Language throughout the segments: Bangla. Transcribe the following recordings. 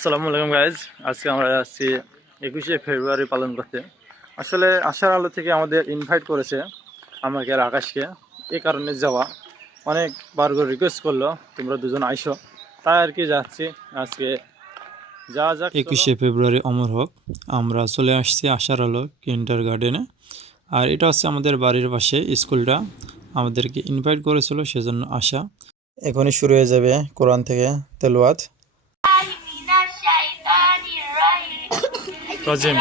আসসালামু আলাইকুম গাইজ। আজকে আমরা যাচ্ছি 21শে ফেব্রুয়ারি পালন করতে। আসলে আশার আলো থেকে আমাদের ইনভাইট করেছে আমাকে আর আকাশকে, এই কারণে যাওয়া। অনেকবার করে রিকোয়েস্ট করলো তোমরা দুজন আইসো, তাই আর কি যাচ্ছি আজকে। যাওয়া যাক, চলো। 21শে ফেব্রুয়ারি অমর হোক। আমরা চলে আসছি আশার আলো কিন্ডার গার্ডেনে। আর এটা হচ্ছে আমাদের বাড়ির পাশে স্কুলটা, আমাদেরকে ইনভাইট করেছিল, সেজন্য আসা। এখনই শুরু হয়ে যাবে কোরআন থেকে তেলাওয়াত। রাজিম।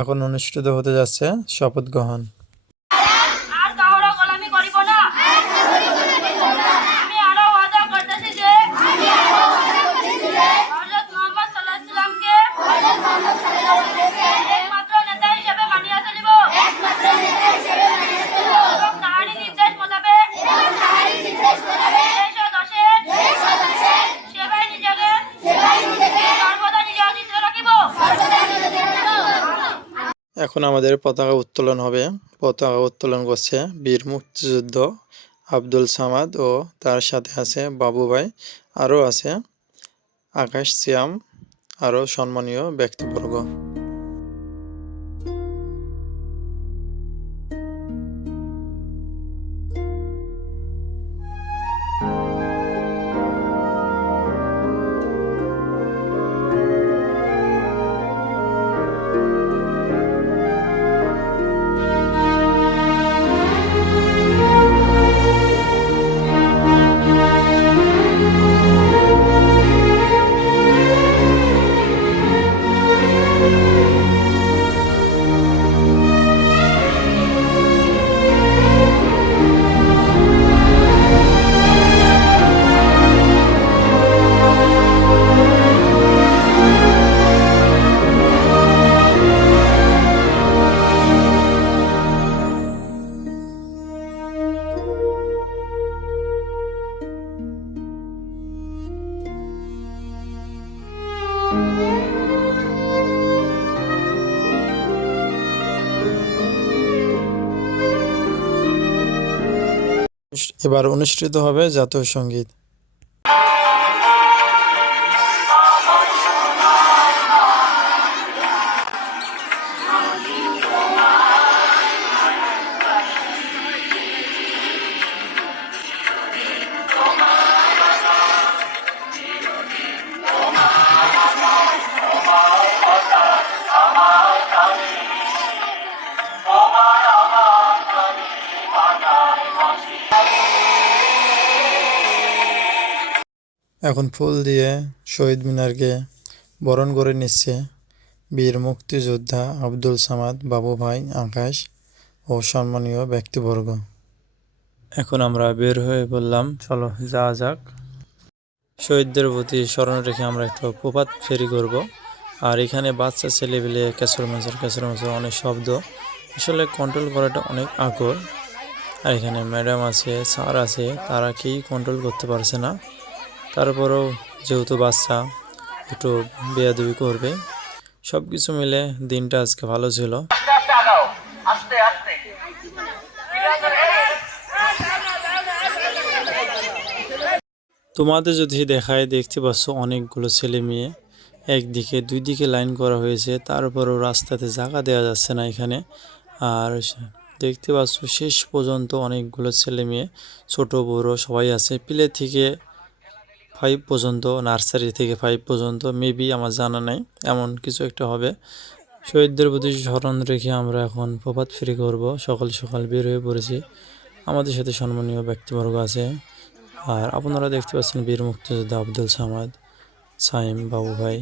এখন অনুষ্ঠিত হতে যাচ্ছে শপথ গ্রহণ। এখন আমাদের পতাকা উত্তোলন হবে। পতাকা উত্তোলন করছে বীর মুক্তিযুদ্ধ আব্দুল সামাদ ও তার সাথে আছে বাবু ভাই, আরও আছে আকাশ, সিয়াম, আরও সম্মানীয় ব্যক্তিবর্গ। এবার অনুষ্ঠিত হবে জাতীয় সঙ্গীত। এখন ফুল দিয়ে শহীদ মিনারকে বরণ করে নিচ্ছে বীর মুক্তিযোদ্ধা আব্দুল সামাদ, বাবু ভাই, আকাশ ও সম্মানীয় ব্যক্তিবর্গ। এখন আমরা বের হয়ে বললাম, চলো যাওয়া যাক। শহীদদের প্রতি স্মরণ রেখে আমরা একটু প্রভাত ফেরি করব। আর এখানে বাচ্চা ছেলেপিলে ক্যাচর মেচর অনেক শব্দ, আসলে কন্ট্রোল করাটা অনেক আকর। আর এখানে ম্যাডাম আছে, স্যার আছে, তারা কেই কন্ট্রোল করতে পারছে না। তারপরেও যেহেতু বাচ্চা একটু বেয়াদবি করবে, সব কিছু মিলে দিনটা আজকে ভালো ছিল। তোমাদের যদি দেখায়, দেখতে পাচ্ছ অনেকগুলো ছেলে মেয়ে, একদিকে দুই দিকে লাইন করা হয়েছে, তারপরেও রাস্তাতে জায়গা দেওয়া যাচ্ছে না এখানে। আর দেখতে পাচ্ছ শেষ পর্যন্ত অনেকগুলো ছেলে মেয়ে, ছোট বড় সবাই আছে, প্লে থেকে 5 পর্যন্ত, নার্সারি থেকে 5 পর্যন্ত, মেবি আমার জানা নাই, এমন কিছু একটা হবে। শহীদদের প্রতি স্মরণ রেখে আমরা এখন প্রভাত ফেরি করব। সকাল সকাল বের হয়ে পড়েছি, আমাদের সাথে সম্মানীয় ব্যক্তিবর্গ আছে। আর আপনারা দেখতে পাচ্ছেন বীর মুক্তিযোদ্ধা আব্দুল সামাদ, সাইম, বাবু ভাই,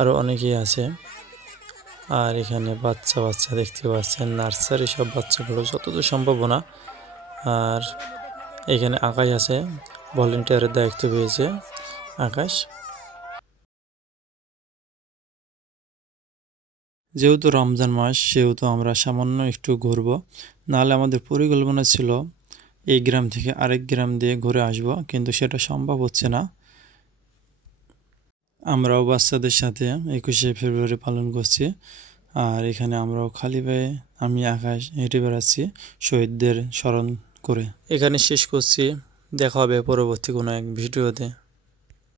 আরও অনেকেই আছে। আর এখানে বাচ্চা বাচ্চা দেখতে পাচ্ছেন, নার্সারি সব বাচ্চাগুলো যতদূর সম্ভাবনা। আর এখানে আকাশ আছে, ভলেন্টিয়ারের দায়িত্ব পেয়েছে আকাশ। যেহেতু রমজান মাস, সেহেতু আমরা সামান্য একটু ঘুরব। নাহলে আমাদের পরিকল্পনা ছিল এই গ্রাম থেকে আরেক গ্রাম দিয়ে ঘুরে আসব, কিন্তু সেটা সম্ভব হচ্ছে না। আমরাও বাচ্চাদের সাথে 21শে ফেব্রুয়ারি পালন করছি। আর এখানে আমরাও খালি পায়ে আমি আকাশ হেঁটে বেড়াচ্ছি শহীদদের স্মরণ করে। এখানে শেষ করছি, দেখা হবে পরবর্তী কোনো এক ভিডিওতে।